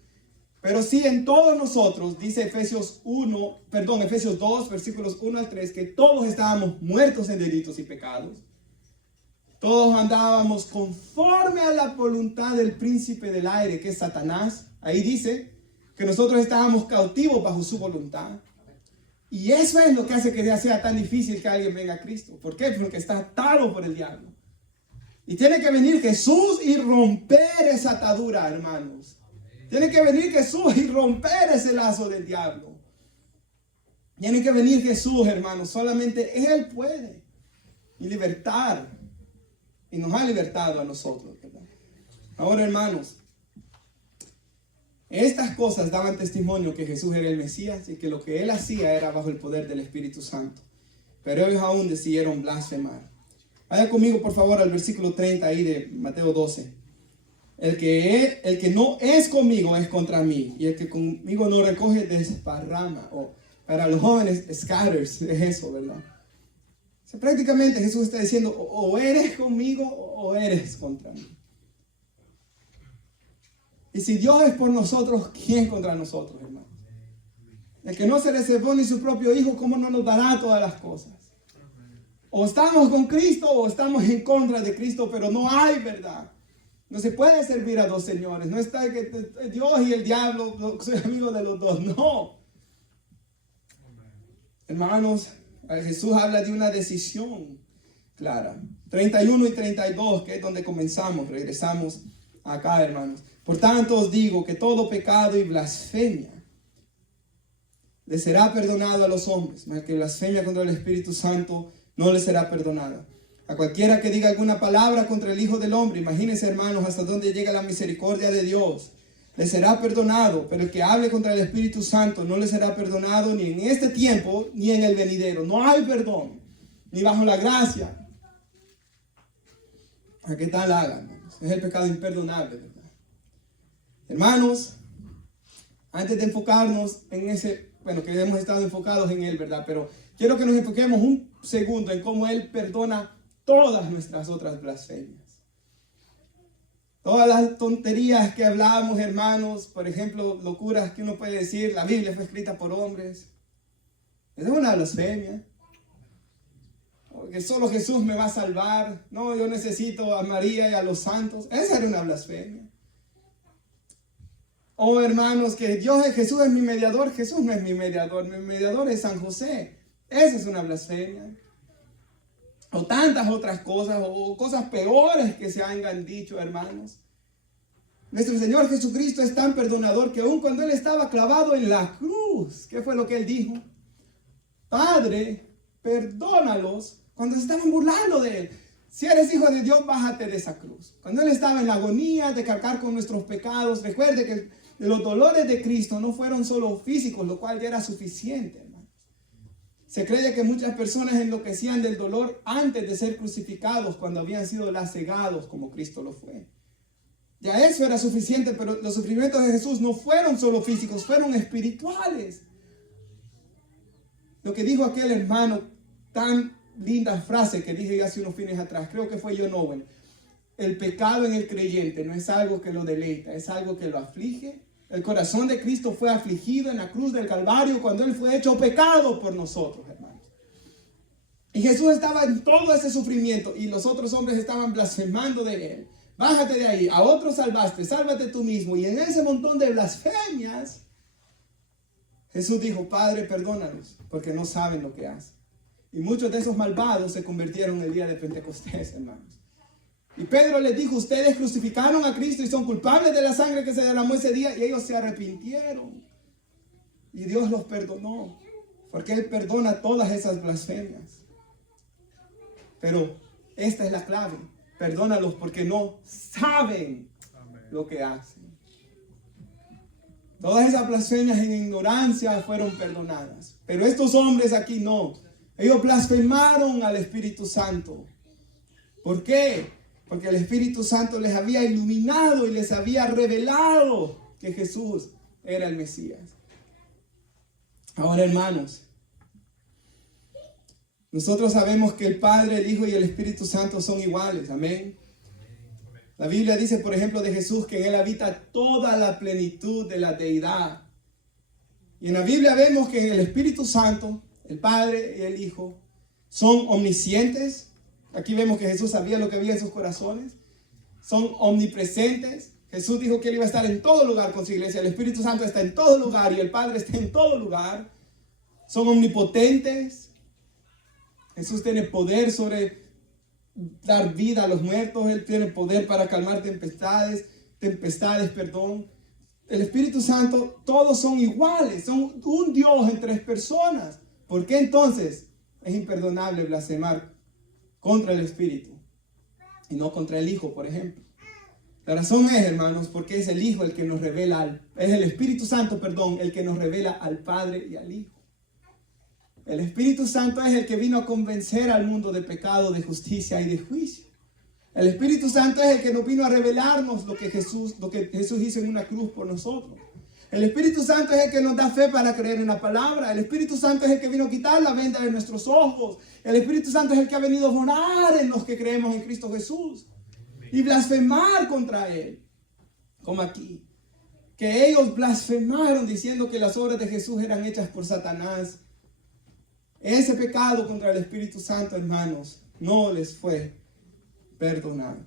pero sí en todos nosotros, dice Efesios 2, versículos 1 al 3, que todos estábamos muertos en delitos y pecados. Todos andábamos conforme a la voluntad del príncipe del aire, que es Satanás. Ahí dice que nosotros estábamos cautivos bajo su voluntad. Y eso es lo que hace que sea tan difícil que alguien venga a Cristo. ¿Por qué? Porque está atado por el diablo. Y tiene que venir Jesús y romper esa atadura, hermanos. Tiene que venir Jesús y romper ese lazo del diablo. Tiene que venir Jesús, hermanos. Solamente Él puede. Y libertar. Y nos ha libertado a nosotros, ¿verdad? Ahora, hermanos, estas cosas daban testimonio que Jesús era el Mesías y que lo que Él hacía era bajo el poder del Espíritu Santo. Pero ellos aún decidieron blasfemar. Vaya conmigo, por favor, al versículo 30 ahí de Mateo 12. El que no es conmigo es contra mí, y el que conmigo no recoge desparrama. O para los jóvenes, scatters, es eso, ¿verdad? O sea, prácticamente Jesús está diciendo, o eres conmigo o eres contra mí. Y si Dios es por nosotros, ¿quién contra nosotros, hermanos? El que no se reservó ni su propio Hijo, ¿cómo no nos dará todas las cosas? O estamos con Cristo o estamos en contra de Cristo, pero no hay verdad. No se puede servir a dos señores. No está que Dios y el diablo, soy amigo de los dos. No. Hermanos, Jesús habla de una decisión clara. 31 y 32, que es donde comenzamos. Regresamos acá, hermanos. Por tanto os digo que todo pecado y blasfemia le será perdonado a los hombres, mas el que blasfemia contra el Espíritu Santo no le será perdonado. A cualquiera que diga alguna palabra contra el Hijo del Hombre, imagínense, hermanos, hasta dónde llega la misericordia de Dios, le será perdonado, pero el que hable contra el Espíritu Santo no le será perdonado ni en este tiempo ni en el venidero. No hay perdón, ni bajo la gracia. ¿A qué tal haga, hermanos? Es el pecado imperdonable, ¿verdad? Hermanos, antes de enfocarnos en ese, bueno, que hemos estado enfocados en él, ¿verdad? Pero quiero que nos enfoquemos un segundo en cómo él perdona todas nuestras otras blasfemias. Todas las tonterías que hablamos, hermanos, por ejemplo, locuras que uno puede decir, la Biblia fue escrita por hombres. Es una blasfemia. Que solo Jesús me va a salvar. No, yo necesito a María y a los santos. Esa era una blasfemia. Oh, hermanos, que Jesús es mi mediador. Jesús no es mi mediador. Mi mediador es San José. Esa es una blasfemia. O tantas otras cosas, o cosas peores que se hayan dicho, hermanos. Nuestro Señor Jesucristo es tan perdonador que aun cuando Él estaba clavado en la cruz, ¿qué fue lo que Él dijo? Padre, perdónalos cuando se estaban burlando de Él. Si eres hijo de Dios, bájate de esa cruz. Cuando Él estaba en la agonía de cargar con nuestros pecados, recuerde que los dolores de Cristo no fueron solo físicos, lo cual ya era suficiente, hermanos. Se cree que muchas personas enloquecían del dolor antes de ser crucificados, cuando habían sido lacegados como Cristo lo fue. Ya eso era suficiente, pero los sufrimientos de Jesús no fueron solo físicos, fueron espirituales. Lo que dijo aquel hermano, tan linda frase que dije hace unos fines atrás, creo que fue John Owen: el pecado en el creyente no es algo que lo deleita, es algo que lo aflige. El corazón de Cristo fue afligido en la cruz del Calvario cuando Él fue hecho pecado por nosotros, hermanos. Y Jesús estaba en todo ese sufrimiento y los otros hombres estaban blasfemando de Él. Bájate de ahí, a otros salvaste, sálvate tú mismo. Y en ese montón de blasfemias, Jesús dijo: Padre, perdónalos, porque no saben lo que hacen. Y muchos de esos malvados se convirtieron el día de Pentecostés, hermanos. Y Pedro les dijo: ustedes crucificaron a Cristo y son culpables de la sangre que se derramó ese día. Y ellos se arrepintieron. Y Dios los perdonó, porque Él perdona todas esas blasfemias. Pero esta es la clave: perdónalos porque no saben lo que hacen. Todas esas blasfemias en ignorancia fueron perdonadas. Pero estos hombres aquí no. Ellos blasfemaron al Espíritu Santo. ¿Por qué? Porque el Espíritu Santo les había iluminado y les había revelado que Jesús era el Mesías. Ahora, hermanos, nosotros sabemos que el Padre, el Hijo y el Espíritu Santo son iguales. Amén. La Biblia dice, por ejemplo, de Jesús que en Él habita toda la plenitud de la deidad. Y en la Biblia vemos que en el Espíritu Santo, el Padre y el Hijo son omniscientes. Aquí vemos que Jesús sabía lo que había en sus corazones. Son omnipresentes. Jesús dijo que Él iba a estar en todo lugar con su iglesia. El Espíritu Santo está en todo lugar y el Padre está en todo lugar. Son omnipotentes. Jesús tiene poder sobre dar vida a los muertos. Él tiene poder para calmar tempestades. El Espíritu Santo, todos son iguales. Son un Dios en tres personas. ¿Por qué entonces es imperdonable blasfemar contra el Espíritu y no contra el Hijo, por ejemplo? La razón es, hermanos, porque es el Hijo el que nos revela, es el Espíritu Santo, el que nos revela al Padre y al Hijo. El Espíritu Santo es el que vino a convencer al mundo de pecado, de justicia y de juicio. El Espíritu Santo es el que nos vino a revelarnos lo que Jesús hizo en una cruz por nosotros. El Espíritu Santo es el que nos da fe para creer en la palabra. El Espíritu Santo es el que vino a quitar la venda de nuestros ojos. El Espíritu Santo es el que ha venido a morar en los que creemos en Cristo Jesús y blasfemar contra Él, como aquí, que ellos blasfemaron diciendo que las obras de Jesús eran hechas por Satanás. Ese pecado contra el Espíritu Santo, hermanos, no les fue perdonado.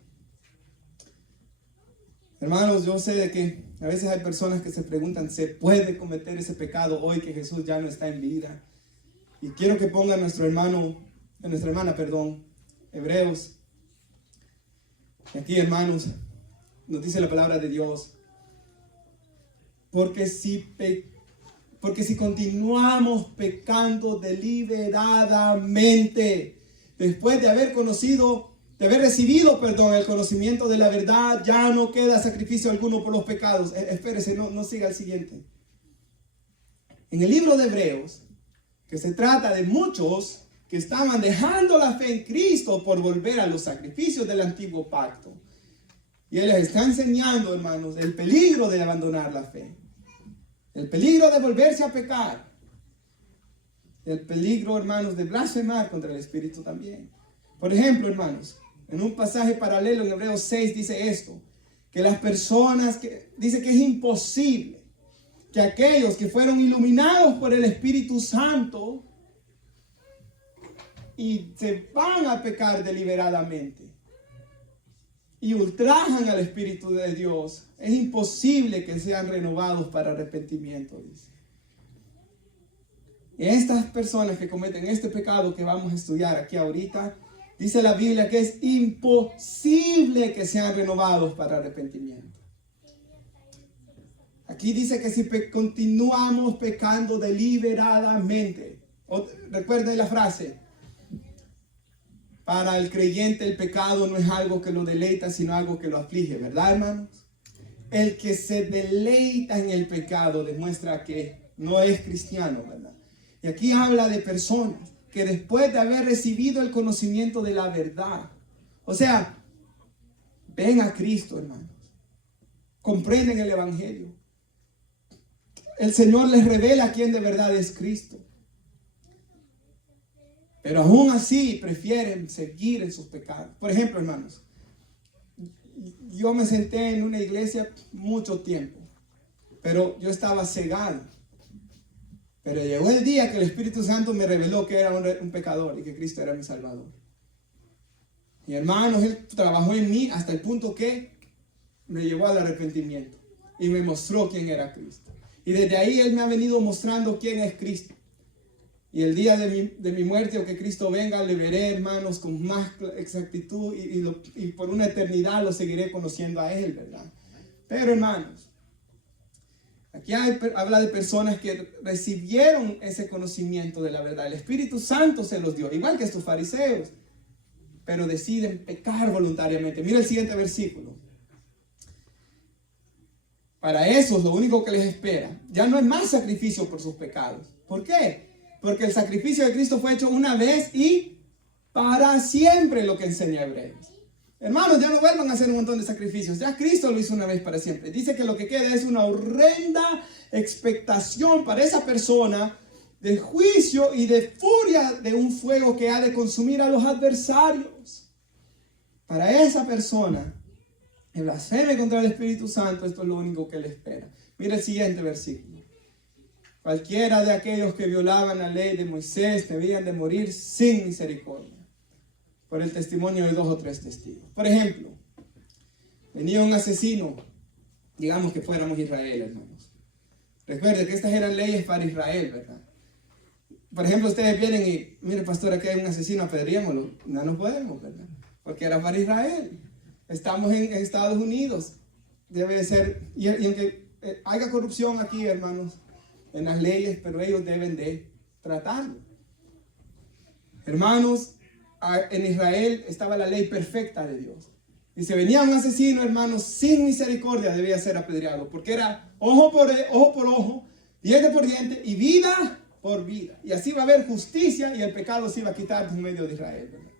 Hermanos, yo sé de que a veces hay personas que se preguntan, ¿se puede cometer ese pecado hoy que Jesús ya no está en vida? Y quiero que ponga a nuestra hermana, Hebreos. Aquí, hermanos, nos dice la palabra de Dios. Porque si continuamos pecando deliberadamente, después de haber recibido el conocimiento de la verdad, ya no queda sacrificio alguno por los pecados. Espérese, no siga el siguiente. En el libro de Hebreos, que se trata de muchos que estaban dejando la fe en Cristo por volver a los sacrificios del antiguo pacto. Y Él les está enseñando, hermanos, el peligro de abandonar la fe. El peligro de volverse a pecar. El peligro, hermanos, de blasfemar contra el Espíritu también. Por ejemplo, hermanos, en un pasaje paralelo en Hebreos 6 dice esto, que las personas, dice que es imposible que aquellos que fueron iluminados por el Espíritu Santo y se van a pecar deliberadamente y ultrajan al Espíritu de Dios, es imposible que sean renovados para arrepentimiento, dice. Y estas personas que cometen este pecado que vamos a estudiar aquí ahorita, dice la Biblia que es imposible que sean renovados para arrepentimiento. Aquí dice que si continuamos pecando deliberadamente, recuerden la frase, para el creyente el pecado no es algo que lo deleita, sino algo que lo aflige, ¿verdad, hermanos? El que se deleita en el pecado demuestra que no es cristiano, ¿verdad? Y aquí habla de personas que después de haber recibido el conocimiento de la verdad, o sea, ven a Cristo, hermanos, comprenden el Evangelio, el Señor les revela quién de verdad es Cristo, pero aún así prefieren seguir en sus pecados. Por ejemplo, hermanos, yo me senté en una iglesia mucho tiempo, pero yo estaba cegado. Pero llegó el día que el Espíritu Santo me reveló que era un pecador y que Cristo era mi Salvador. Y hermanos, Él trabajó en mí hasta el punto que me llevó al arrepentimiento y me mostró quién era Cristo. Y desde ahí Él me ha venido mostrando quién es Cristo. Y el día de mi muerte o que Cristo venga, le veré, hermanos, con más exactitud y por una eternidad lo seguiré conociendo a Él, ¿verdad? Pero, hermanos, aquí habla de personas que recibieron ese conocimiento de la verdad. El Espíritu Santo se los dio, igual que estos fariseos, pero deciden pecar voluntariamente. Mira el siguiente versículo. Para esos lo único que les espera ya no es más sacrificio por sus pecados. ¿Por qué? Porque el sacrificio de Cristo fue hecho una vez y para siempre, lo que enseña Hebreos. Hermanos, ya no vuelvan a hacer un montón de sacrificios. Ya Cristo lo hizo una vez para siempre. Dice que lo que queda es una horrenda expectación para esa persona de juicio y de furia de un fuego que ha de consumir a los adversarios. Para esa persona que blasfeme contra el Espíritu Santo, esto es lo único que le espera. Mira el siguiente versículo. Cualquiera de aquellos que violaban la ley de Moisés debían de morir sin misericordia, por el testimonio de 2 o 3 testigos. Por ejemplo, venía un asesino, digamos que fuéramos Israel, hermanos. Recuerden que estas eran leyes para Israel, ¿verdad? Por ejemplo, ustedes vienen y, mire pastor, aquí hay un asesino, apedreémoslo. No nos podemos, ¿verdad? Porque era para Israel. Estamos en Estados Unidos. Debe ser, y aunque haya corrupción aquí, hermanos, en las leyes, pero ellos deben de tratarlo. Hermanos, en Israel estaba la ley perfecta de Dios. Y si venía un asesino, hermanos, sin misericordia debía ser apedreado, porque era ojo por ojo, diente por diente y vida por vida. Y así va a haber justicia y el pecado se iba a quitar en medio de Israel, ¿verdad?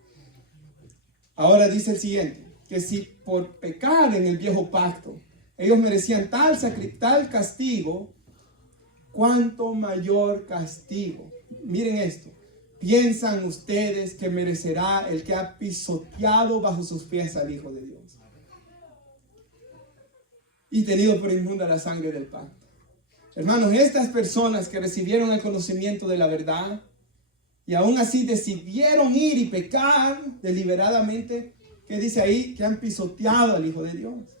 Ahora dice el siguiente, que si por pecar en el viejo pacto ellos merecían tal castigo, ¿cuánto mayor castigo? Miren esto. ¿Piensan ustedes que merecerá el que ha pisoteado bajo sus pies al Hijo de Dios y tenido por inmunda la sangre del pacto? Hermanos, estas personas que recibieron el conocimiento de la verdad y aún así decidieron ir y pecar deliberadamente, ¿qué dice ahí? Que han pisoteado al Hijo de Dios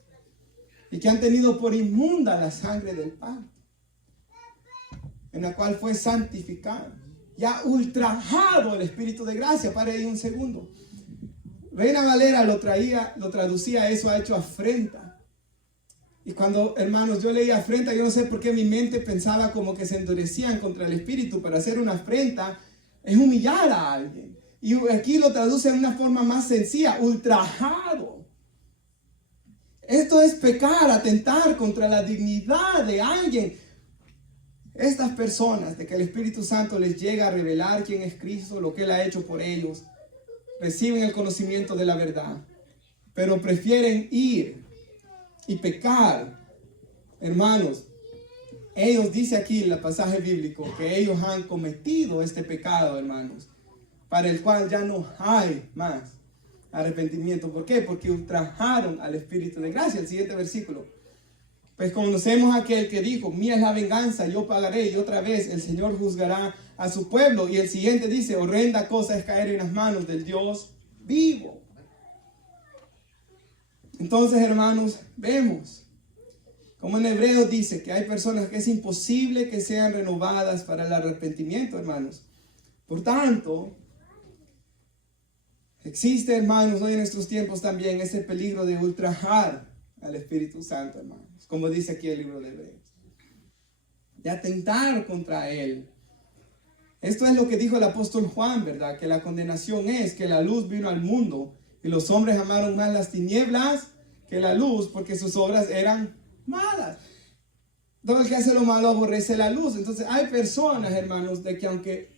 y que han tenido por inmunda la sangre del pacto, en la cual fue santificado. Ya ultrajado el Espíritu de gracia. Pare ahí un segundo. Reina Valera lo traducía eso, ha hecho afrenta. Y cuando, hermanos, yo leía afrenta, yo no sé por qué mi mente pensaba como que se endurecían contra el Espíritu, pero hacer una afrenta es humillar a alguien. Y aquí lo traduce de una forma más sencilla, ultrajado. Esto es pecar, atentar contra la dignidad de alguien. Estas personas, de que el Espíritu Santo les llega a revelar quién es Cristo, lo que Él ha hecho por ellos, reciben el conocimiento de la verdad, pero prefieren ir y pecar. Hermanos, ellos, dice aquí en el pasaje bíblico, que ellos han cometido este pecado, hermanos, para el cual ya no hay más arrepentimiento. ¿Por qué? Porque ultrajaron al Espíritu de gracia. El siguiente versículo. Pues conocemos a aquel que dijo, mía es la venganza, yo pagaré, y otra vez el Señor juzgará a su pueblo. Y el siguiente dice, horrenda cosa es caer en las manos del Dios vivo. Entonces, hermanos, vemos como en Hebreos dice que hay personas que es imposible que sean renovadas para el arrepentimiento, hermanos. Por tanto, existe, hermanos, hoy en nuestros tiempos también ese peligro de ultrajar al Espíritu Santo, hermanos, como dice aquí el libro de Hebreos, de atentar contra Él. Esto es lo que dijo el apóstol Juan, ¿verdad? Que la condenación es que la luz vino al mundo y los hombres amaron más las tinieblas que la luz porque sus obras eran malas. Todo el que hace lo malo aborrece la luz. Entonces hay personas, hermanos, de que aunque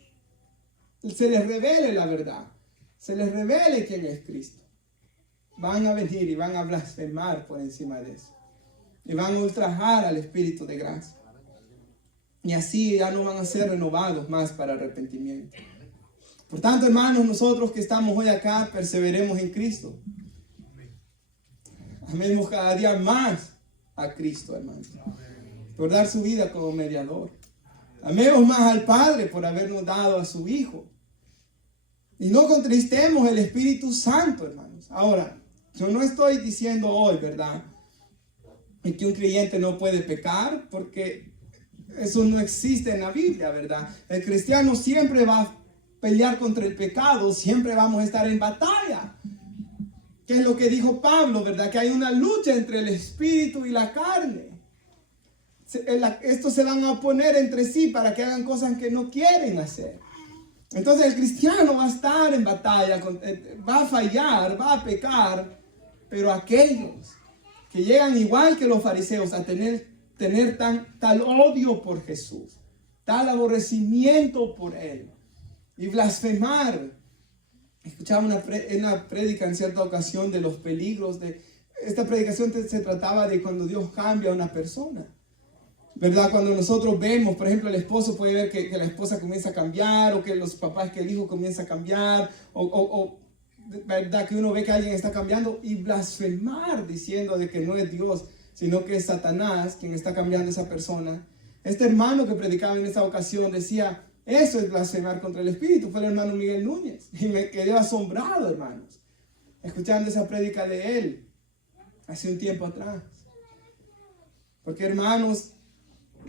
se les revele la verdad, se les revele quién es Cristo, van a venir y van a blasfemar por encima de eso. Y van a ultrajar al Espíritu de gracia. Y así ya no van a ser renovados más para arrepentimiento. Por tanto, hermanos, nosotros que estamos hoy acá, perseveremos en Cristo. Amemos cada día más a Cristo, hermanos, por dar su vida como mediador. Amemos más al Padre por habernos dado a su Hijo. Y no contristemos el Espíritu Santo, hermanos. Ahora, yo no estoy diciendo hoy, ¿verdad?, que un creyente no puede pecar, porque eso no existe en la Biblia, ¿verdad? El cristiano siempre va a pelear contra el pecado, siempre vamos a estar en batalla. ¿Qué es lo que dijo Pablo, verdad? Que hay una lucha entre el espíritu y la carne. Estos se van a oponer entre sí para que hagan cosas que no quieren hacer. Entonces el cristiano va a estar en batalla, va a fallar, va a pecar, pero aquellos que llegan igual que los fariseos a tener tal odio por Jesús, tal aborrecimiento por Él, y blasfemar, Escuchaba una prédica en cierta ocasión de los peligros esta predicación se trataba de cuando Dios cambia a una persona, ¿verdad? Cuando nosotros vemos, por ejemplo, el esposo puede ver que la esposa comienza a cambiar, o que los papás, que el hijo comienza a cambiar, o ¿verdad? Que uno ve que alguien está cambiando y blasfemar diciendo de que no es Dios, sino que es Satanás quien está cambiando a esa persona. Este hermano que predicaba en esa ocasión decía, eso es blasfemar contra el Espíritu. Fue el hermano Miguel Núñez. Y me quedé asombrado, hermanos, escuchando esa prédica de él hace un tiempo atrás. Porque, hermanos,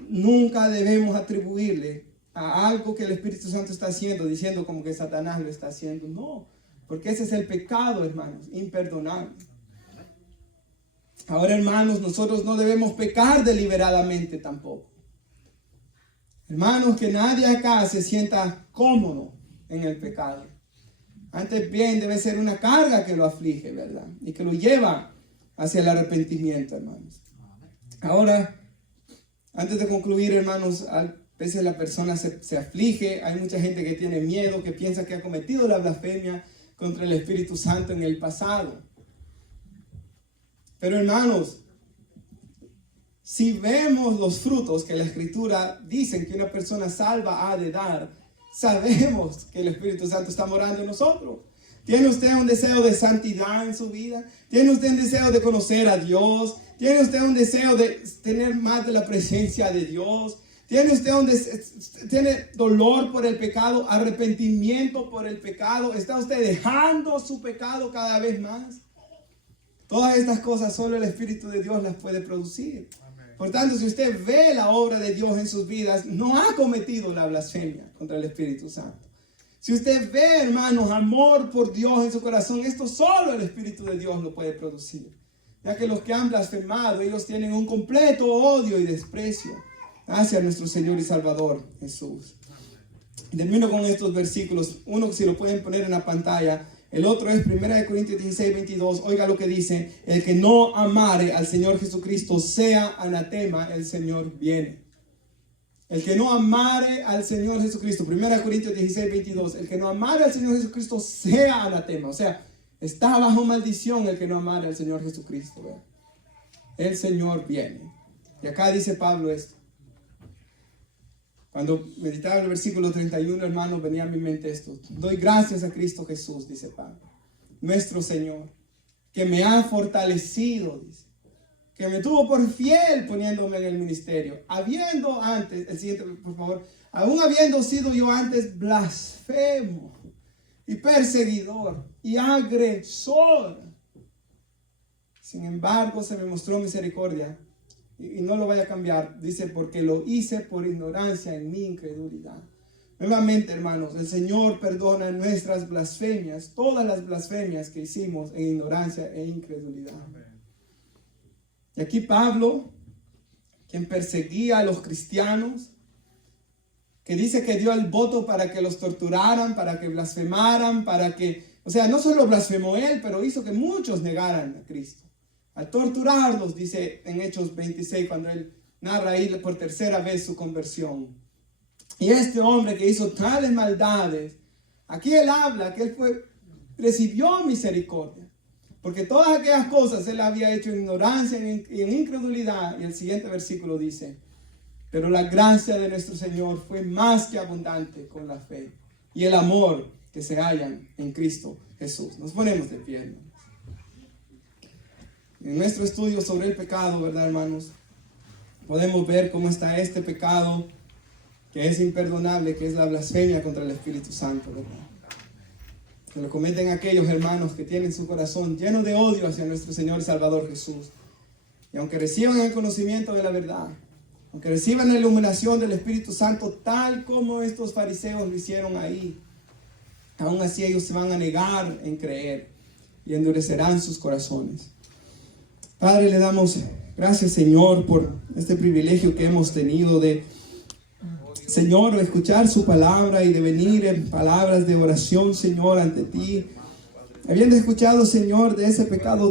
nunca debemos atribuirle a algo que el Espíritu Santo está haciendo, diciendo como que Satanás lo está haciendo. No, porque ese es el pecado, hermanos, imperdonable. Ahora, hermanos, nosotros no debemos pecar deliberadamente tampoco. Hermanos, que nadie acá se sienta cómodo en el pecado. Antes bien debe ser una carga que lo aflige, ¿verdad? Y que lo lleva hacia el arrepentimiento, hermanos. Ahora, antes de concluir, hermanos, a veces la persona se aflige. Hay mucha gente que tiene miedo, que piensa que ha cometido la blasfemia contra el Espíritu Santo en el pasado. Pero, hermanos, si vemos los frutos que la Escritura dice que una persona salva ha de dar, sabemos que el Espíritu Santo está morando en nosotros. ¿Tiene usted un deseo de santidad en su vida? ¿Tiene usted un deseo de conocer a Dios? ¿Tiene usted un deseo de tener más de la presencia de Dios? ¿Tiene usted tiene dolor por el pecado, arrepentimiento por el pecado? ¿Está usted dejando su pecado cada vez más? Todas estas cosas solo el Espíritu de Dios las puede producir. Por tanto, si usted ve la obra de Dios en sus vidas, no ha cometido la blasfemia contra el Espíritu Santo. Si usted ve, hermanos, amor por Dios en su corazón, esto solo el Espíritu de Dios lo puede producir. Ya que los que han blasfemado, ellos tienen un completo odio y desprecio hacia nuestro Señor y Salvador Jesús. Y termino con estos versículos. Uno, si lo pueden poner en la pantalla. El otro es 1 Corintios 16, 22. Oiga lo que dice: el que no amare al Señor Jesucristo sea anatema, el Señor viene. El que no amare al Señor Jesucristo, 1 Corintios 16, 22. El que no amare al Señor Jesucristo sea anatema. O sea, está bajo maldición el que no amare al Señor Jesucristo. ¿Verdad? El Señor viene. Y acá dice Pablo esto. Cuando meditaba el versículo 31, hermanos, venía a mi mente esto. Doy gracias a Cristo Jesús, dice Pablo, nuestro Señor, que me ha fortalecido, dice, que me tuvo por fiel poniéndome en el ministerio, habiendo antes, el siguiente, por favor, aún habiendo sido yo antes blasfemo y perseguidor y agresor. Sin embargo, se me mostró misericordia. Y no lo vaya a cambiar, dice, porque lo hice por ignorancia en mi incredulidad. Nuevamente, hermanos, el Señor perdona nuestras blasfemias, todas las blasfemias que hicimos en ignorancia e incredulidad. Y aquí Pablo, quien perseguía a los cristianos, que dice que dio el voto para que los torturaran, para que blasfemaran, o sea, no solo blasfemó él, pero hizo que muchos negaran a Cristo. Al torturarlos, dice en Hechos 26, cuando él narra ahí por tercera vez su conversión. Y este hombre que hizo tales maldades, aquí él habla que él recibió misericordia. Porque todas aquellas cosas él había hecho en ignorancia y en incredulidad. Y el siguiente versículo dice: pero la gracia de nuestro Señor fue más que abundante con la fe y el amor que se hallan en Cristo Jesús. Nos ponemos de pie, hermanos. En nuestro estudio sobre el pecado, ¿verdad, hermanos? Podemos ver cómo está este pecado que es imperdonable, que es la blasfemia contra el Espíritu Santo, ¿verdad? Que lo cometen aquellos hermanos que tienen su corazón lleno de odio hacia nuestro Señor y Salvador Jesús. Y aunque reciban el conocimiento de la verdad, aunque reciban la iluminación del Espíritu Santo, tal como estos fariseos lo hicieron ahí, aún así ellos se van a negar en creer y endurecerán sus corazones. Padre, le damos gracias, Señor, por este privilegio que hemos tenido de, Señor, escuchar su palabra y de venir en palabras de oración, Señor, ante ti. Habiendo escuchado, Señor, de ese pecado